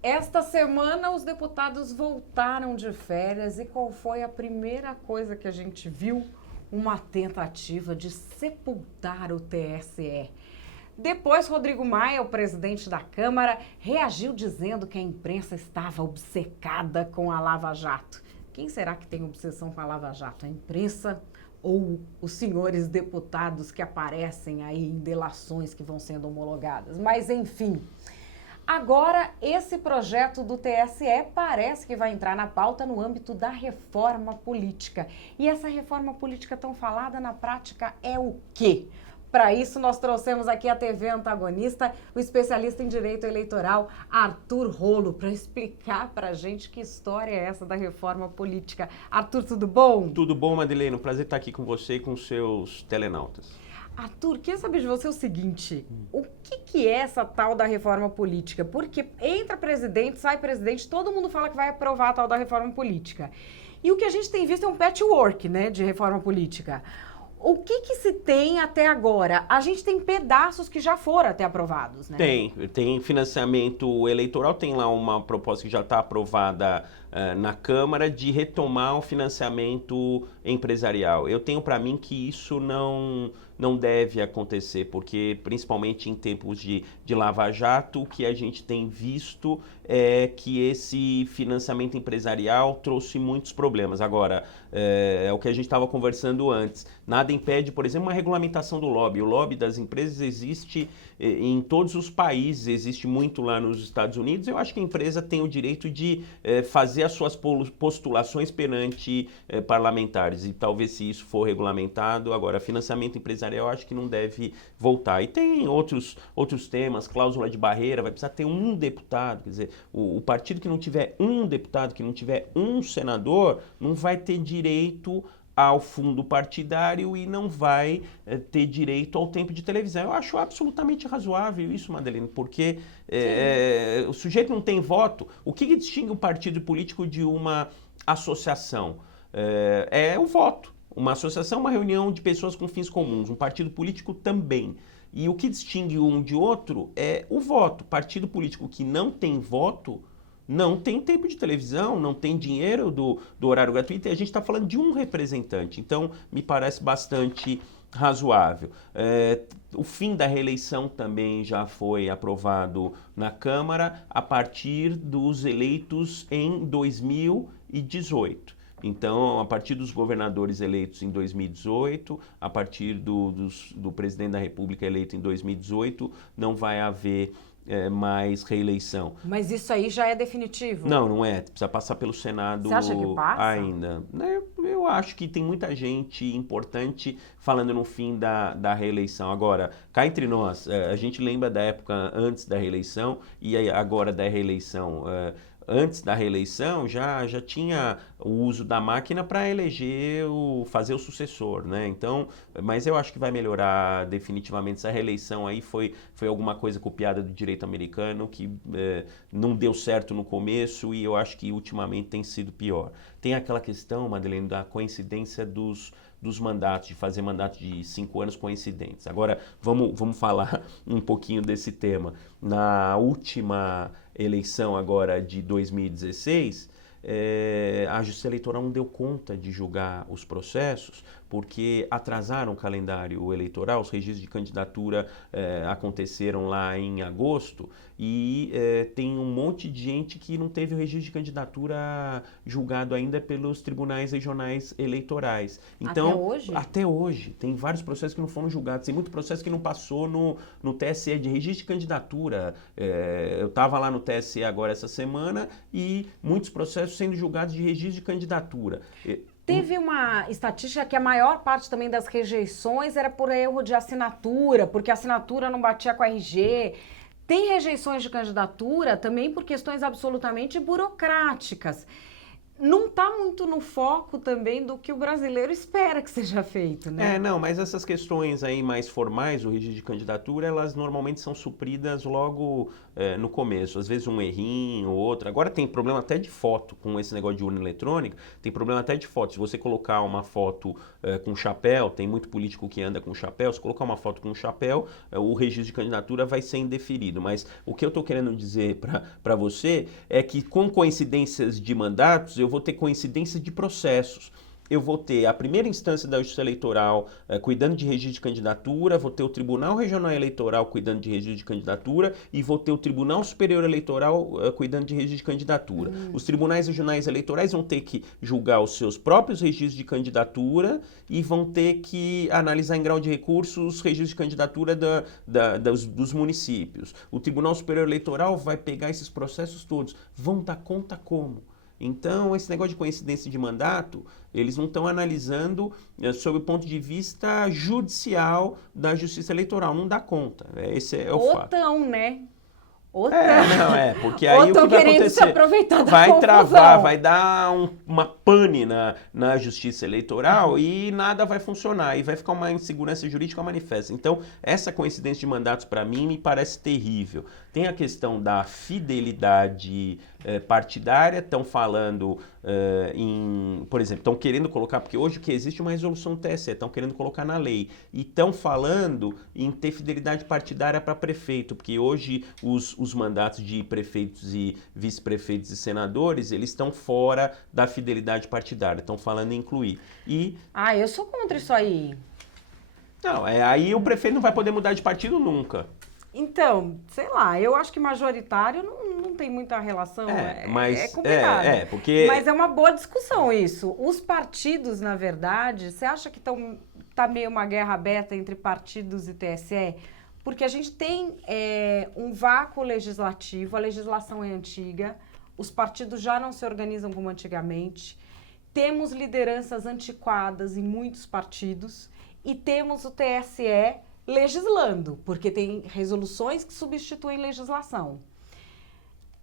Esta semana os deputados voltaram de férias e qual foi a primeira coisa que a gente viu? Uma tentativa de sepultar o TSE. Depois, Rodrigo Maia, o presidente da Câmara, reagiu dizendo que a imprensa estava obcecada com a Lava Jato. Quem será que tem obsessão com a Lava Jato? A imprensa ou os senhores deputados que aparecem aí em delações que vão sendo homologadas? Mas, enfim... Agora, esse projeto do TSE parece que vai entrar na pauta no âmbito da reforma política. E essa reforma política tão falada, na prática, é o quê? Para isso, nós trouxemos aqui a TV Antagonista, o especialista em direito eleitoral, Arthur Rolo, para explicar para a gente que história é essa da reforma política. Arthur, tudo bom? Tudo bom, Madeleine? Um prazer estar aqui com você e com seus telenautas. Arthur, queria saber de você o seguinte, o que é essa tal da reforma política? Porque entra presidente, sai presidente, todo mundo fala que vai aprovar a tal da reforma política. E o que a gente tem visto é um patchwork, né, de reforma política. O que se tem até agora? A gente tem pedaços que já foram até aprovados, né? Tem financiamento eleitoral, tem lá uma proposta que já está aprovada na Câmara de retomar o financiamento empresarial. Eu tenho para mim que isso não deve acontecer, porque principalmente em tempos de Lava Jato, o que a gente tem visto é que esse financiamento empresarial trouxe muitos problemas. Agora, é o que a gente estava conversando antes, nada impede, por exemplo, uma regulamentação do lobby. O lobby das empresas existe em todos os países, existe muito lá nos Estados Unidos. Eu acho que a empresa tem o direito de fazer as suas postulações perante parlamentares, e talvez se isso for regulamentado, agora financiamento empresarial eu acho que não deve voltar. E tem outros temas, cláusula de barreira, vai precisar ter um deputado, quer dizer, o partido que não tiver um deputado, que não tiver um senador, não vai ter direito ao fundo partidário e não vai ter direito ao tempo de televisão. Eu acho absolutamente razoável isso, Madeleine, porque o sujeito não tem voto. O que distingue um partido político de uma associação? É o voto. Uma associação é uma reunião de pessoas com fins comuns, um partido político também. E o que distingue um de outro é o voto. Partido político que não tem voto não tem tempo de televisão, não tem dinheiro do horário gratuito, e a gente está falando de um representante. Então, me parece bastante razoável. O fim da reeleição também já foi aprovado na Câmara a partir dos eleitos em 2018. Então, a partir dos governadores eleitos em 2018, a partir do presidente da República eleito em 2018, não vai haver mais reeleição. Mas isso aí já é definitivo? Não é. Precisa passar pelo Senado. Você acha que passa? Ainda. Eu acho que tem muita gente importante falando no fim da reeleição. Agora, cá entre nós, a gente lembra da época antes da reeleição e agora da reeleição. Antes da reeleição já tinha o uso da máquina para eleger, fazer o sucessor, né? Então, mas eu acho que vai melhorar definitivamente. Essa reeleição aí foi alguma coisa copiada do direito americano que não deu certo no começo e eu acho que ultimamente tem sido pior. Tem aquela questão, Madeleine, da coincidência dos mandatos, de fazer mandatos de 5 anos coincidentes. Agora, vamos falar um pouquinho desse tema. Na última eleição agora de 2016, a Justiça Eleitoral não deu conta de julgar os processos porque atrasaram o calendário eleitoral, os registros de candidatura aconteceram lá em agosto e tem um monte de gente que não teve o registro de candidatura julgado ainda pelos tribunais regionais eleitorais. Então, até hoje? Até hoje. Tem vários processos que não foram julgados, tem muito processo que não passou no TSE de registro de candidatura. Eu estava lá no TSE agora essa semana e muitos processos sendo julgados de registro de candidatura. Teve uma estatística que a maior parte também das rejeições era por erro de assinatura, porque a assinatura não batia com a RG. Tem rejeições de candidatura também por questões absolutamente burocráticas. não está muito no foco também do que o brasileiro espera que seja feito, né? Não, mas essas questões aí mais formais, o registro de candidatura, elas normalmente são supridas logo no começo. Às vezes um errinho ou outro. Agora tem problema até de foto com esse negócio de urna eletrônica, tem problema até de foto. Se você colocar uma foto com chapéu, tem muito político que anda com chapéu, se colocar uma foto com chapéu, o registro de candidatura vai ser indeferido. Mas o que eu estou querendo dizer para você é que com coincidências de mandatos, eu vou ter coincidência de processos. Eu vou ter a primeira instância da Justiça Eleitoral cuidando de registro de candidatura, vou ter o Tribunal Regional Eleitoral cuidando de registro de candidatura e vou ter o Tribunal Superior Eleitoral cuidando de registro de candidatura. Os tribunais regionais eleitorais vão ter que julgar os seus próprios registros de candidatura e vão ter que analisar em grau de recurso os registros de candidatura dos municípios. O Tribunal Superior Eleitoral vai pegar esses processos todos. Vão dar conta como? Então, esse negócio de coincidência de mandato, eles não estão analisando sob o ponto de vista judicial da Justiça Eleitoral. Não dá conta. Esse é o fato. Né? Porque aí o que vai acontecer? Se aproveitar da vai confusão. travar, vai dar uma pane na Justiça Eleitoral e nada vai funcionar. E vai ficar uma insegurança jurídica manifesta. Então, essa coincidência de mandatos, para mim, me parece terrível. Tem a questão da fidelidade partidária, estão falando por exemplo, estão querendo colocar, porque hoje o que existe é uma resolução do TSE, estão querendo colocar na lei, e estão falando em ter fidelidade partidária para prefeito, porque hoje os mandatos de prefeitos e vice-prefeitos e senadores, eles estão fora da fidelidade partidária, estão falando em incluir. Eu sou contra isso aí. Não, aí o prefeito não vai poder mudar de partido nunca. Então, sei lá, eu acho que majoritário não tem muita relação, é complicado. Mas é uma boa discussão isso. Os partidos, na verdade, você acha que tá meio uma guerra aberta entre partidos e TSE? Porque a gente tem um vácuo legislativo, a legislação é antiga, os partidos já não se organizam como antigamente, temos lideranças antiquadas em muitos partidos e temos o TSE legislando, porque tem resoluções que substituem legislação.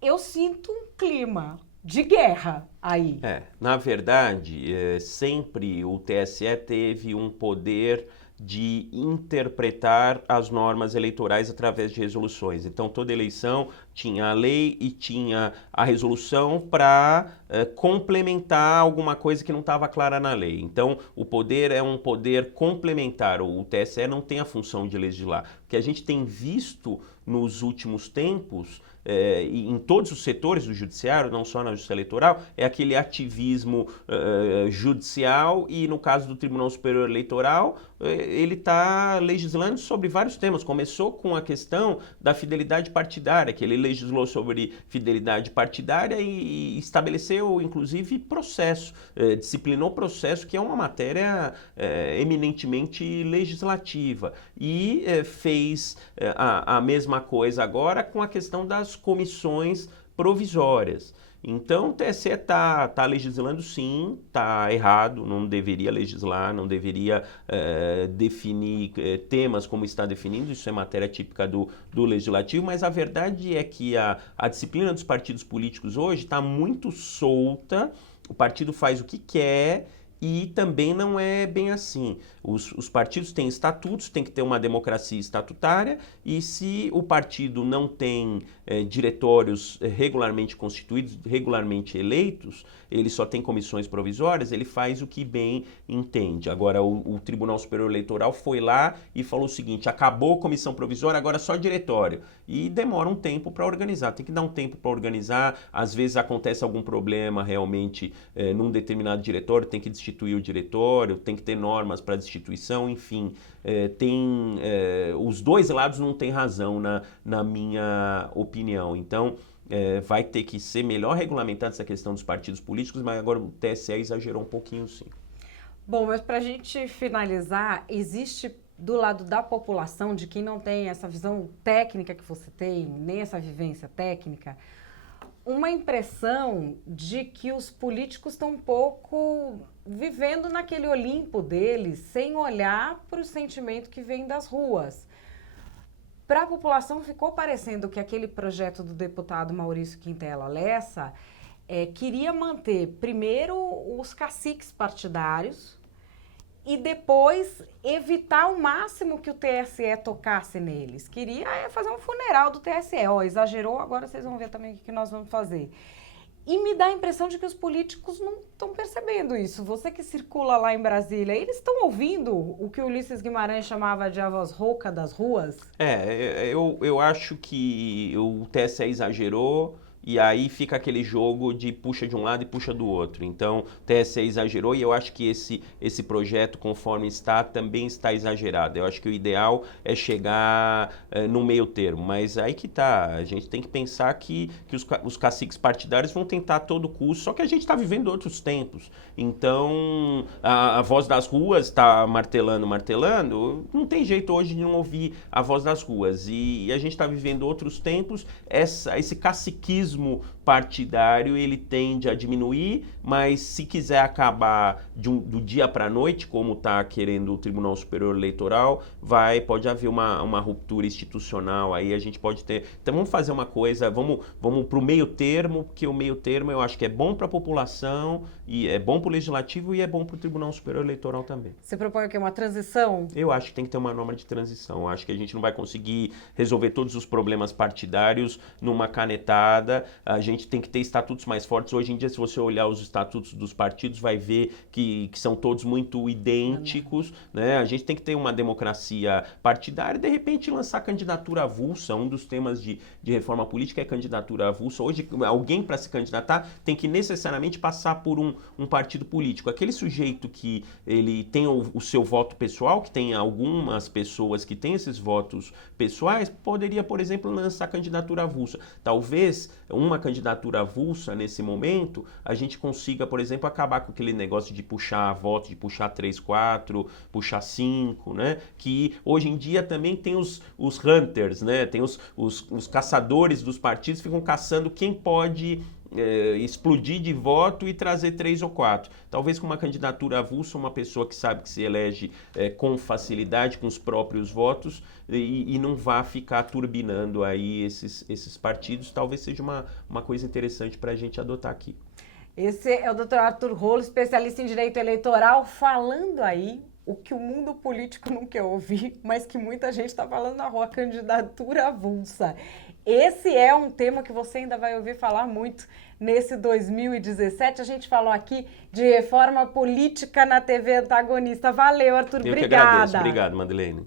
Eu sinto um clima de guerra aí. Na verdade, sempre o TSE teve um poder de interpretar as normas eleitorais através de resoluções. Então, toda eleição tinha a lei e tinha a resolução para complementar alguma coisa que não estava clara na lei. Então, o poder é um poder complementar. O TSE não tem a função de legislar. O que a gente tem visto nos últimos tempos, em todos os setores do judiciário, não só na justiça eleitoral, é aquele ativismo judicial e, no caso do Tribunal Superior Eleitoral, ele está legislando sobre vários temas. Começou com a questão da fidelidade partidária, que ele legislou sobre fidelidade partidária e estabeleceu, inclusive, processo, disciplinou processo, que é uma matéria eminentemente legislativa. E fez a mesma coisa agora com a questão das comissões provisórias. Então, o TSE está legislando sim, está errado, não deveria legislar, não deveria definir temas como está definindo, isso é matéria típica do legislativo, mas a verdade é que a disciplina dos partidos políticos hoje está muito solta, o partido faz o que quer e também não é bem assim. Os partidos têm estatutos, tem que ter uma democracia estatutária e se o partido não tem diretórios regularmente constituídos, regularmente eleitos, ele só tem comissões provisórias, ele faz o que bem entende. Agora, o Tribunal Superior Eleitoral foi lá e falou o seguinte, acabou a comissão provisória, agora só diretório. E demora um tempo para organizar, tem que dar um tempo para organizar, às vezes acontece algum problema realmente num determinado diretório, tem que destituir o diretório, tem que ter normas para destituição, enfim, os dois lados não têm razão na minha opinião. Então, vai ter que ser melhor regulamentada essa questão dos partidos políticos, mas agora o TSE exagerou um pouquinho, sim. Bom, mas para a gente finalizar, existe do lado da população, de quem não tem essa visão técnica que você tem, nem essa vivência técnica, uma impressão de que os políticos estão um pouco vivendo naquele Olimpo deles, sem olhar para o sentimento que vem das ruas. Para a população ficou parecendo que aquele projeto do deputado Maurício Quintela Lessa queria manter primeiro os caciques partidários e depois evitar ao máximo que o TSE tocasse neles. Queria fazer um funeral do TSE. Ó, exagerou, agora vocês vão ver também o que nós vamos fazer. E me dá a impressão de que os políticos não estão percebendo isso. Você que circula lá em Brasília, eles estão ouvindo o que o Ulisses Guimarães chamava de a voz rouca das ruas? Eu acho que o TSE exagerou. E aí fica aquele jogo de puxa de um lado e puxa do outro. Então, o TSE exagerou e eu acho que esse projeto, conforme está, também está exagerado. Eu acho que o ideal é chegar no meio termo. Mas aí que tá, a gente tem que pensar que os caciques partidários vão tentar a todo custo, só que a gente está vivendo outros tempos. Então, a voz das ruas está martelando, não tem jeito hoje de não ouvir a voz das ruas. E a gente está vivendo outros tempos, esse caciquismo partidário ele tende a diminuir, mas se quiser acabar do dia para a noite, como está querendo o Tribunal Superior Eleitoral, pode haver uma ruptura institucional, aí a gente pode ter... Então vamos fazer uma coisa, vamos para o meio termo, porque o meio termo eu acho que é bom para a população, e é bom para o Legislativo e é bom para o Tribunal Superior Eleitoral também. Você propõe o quê? Uma transição? Eu acho que tem que ter uma norma de transição. Eu acho que a gente não vai conseguir resolver todos os problemas partidários numa canetada. A gente tem que ter estatutos mais fortes. Hoje em dia, se você olhar os estatutos dos partidos, vai ver que são todos muito idênticos, né? A gente tem que ter uma democracia partidária e, de repente, lançar candidatura avulsa. Um dos temas de reforma política é candidatura avulsa. Hoje, alguém para se candidatar tem que necessariamente passar por um partido político. Aquele sujeito que ele tem o seu voto pessoal, que tem algumas pessoas que têm esses votos pessoais, poderia, por exemplo, lançar candidatura avulsa. Talvez uma candidatura avulsa, nesse momento, a gente consiga, por exemplo, acabar com aquele negócio de puxar votos, de puxar 3, 4, puxar 5, né? Que hoje em dia também tem os hunters, né? Tem os caçadores dos partidos, ficam caçando quem pode explodir de voto e trazer 3 ou 4. Talvez com uma candidatura avulsa, uma pessoa que sabe que se elege com facilidade, com os próprios votos e não vá ficar turbinando aí esses partidos, talvez seja uma coisa interessante para a gente adotar aqui. Esse é o Dr. Arthur Rollo, especialista em direito eleitoral, falando aí o que o mundo político não quer ouvir, mas que muita gente está falando na rua, candidatura avulsa. Esse é um tema que você ainda vai ouvir falar muito nesse 2017. A gente falou aqui de reforma política na TV antagonista. Valeu, Arthur. Obrigada. Eu que agradeço. Obrigado, Madeleine.